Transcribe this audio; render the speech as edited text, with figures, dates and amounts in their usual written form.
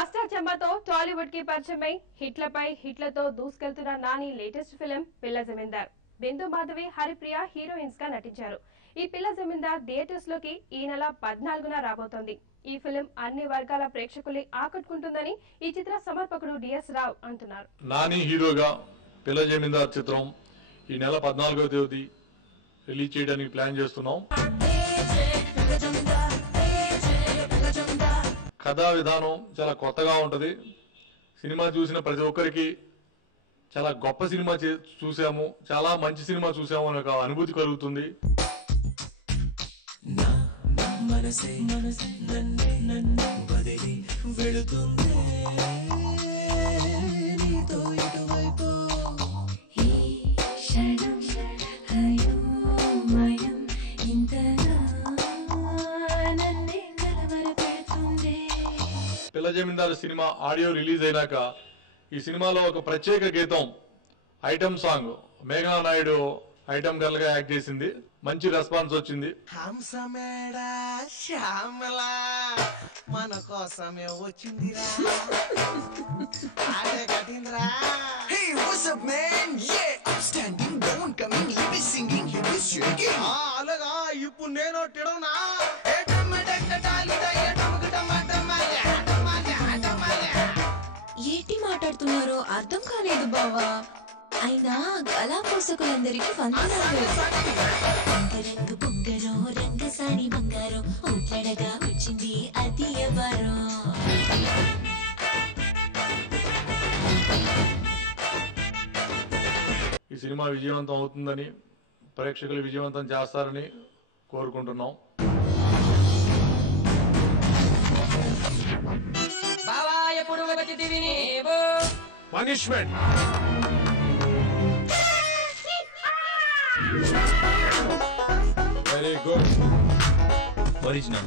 అష్టాచమ్మతో టాలీవుడ్ కి పరిచయమై హిట్లపై హిట్లతో దూసుకెళ్తున్న Nani latest film పిల్ల జమీందార్. బిందు Madhavi, Haripriya heroines గా నటించారు. ఈ పిల్ల జమీందార్ థియేటర్స్ లోకి ఈ నెల 14న రాబోతోంది. ఈ ఫిల్మ్ అన్ని వర్గాల ప్రేక్షకుల్ని ఆకట్టుకుంటుందని ఈ చిత్ర సమర్పకుడు డిఎస్ రావు అంటున్నారు. నాని హీరోగా పిల్ల జమీందార్ చిత్రం ఈ నెల 14వ తేదీ రిలీజ్ చేయడానికి ప్లాన్ చేస్తున్నాం. కథా విధానం చాలా కొత్తగా ఉంటది. సినిమా చూసిన ప్రతి ఒక్కరికి చాలా గొప్ప సినిమా చూసాము, చాలా మంచి సినిమా చూసాము అనే ఒక అనుభూతి కలుగుతుంది. పిల్ల జమీందార్ సినిమా ఆడియో రిలీజ్ అయినాక ఈ సినిమాలో ఒక ప్రత్యేక గీతం ఐటమ్ సాంగ్ మేఘనా నాయుడు ఐటమ్ గర్ల్ గా యాక్ట్ చేసింది. మంచి రెస్పాన్స్ వచ్చింది. మన కోసమే వచ్చిందిరా. అలాగా ఇప్పుడు నేను తిడనా ఏంటి మాట్లాడుతున్నారో అర్థం కాలేదు బావా. అయినా గలా పోసకులందరికీ వందనాలు. రంగు బొంగరో రంగసాని బంగారం ఊట్లడగా వచ్చింది అది ఎవరో. ఈ సినిమా విజయవంతం అవుతుందని, ప్రేక్షకులు విజయవంతం చేస్తారని కోరుకుంటున్నాం. Punishment very good. ఒరిజినల్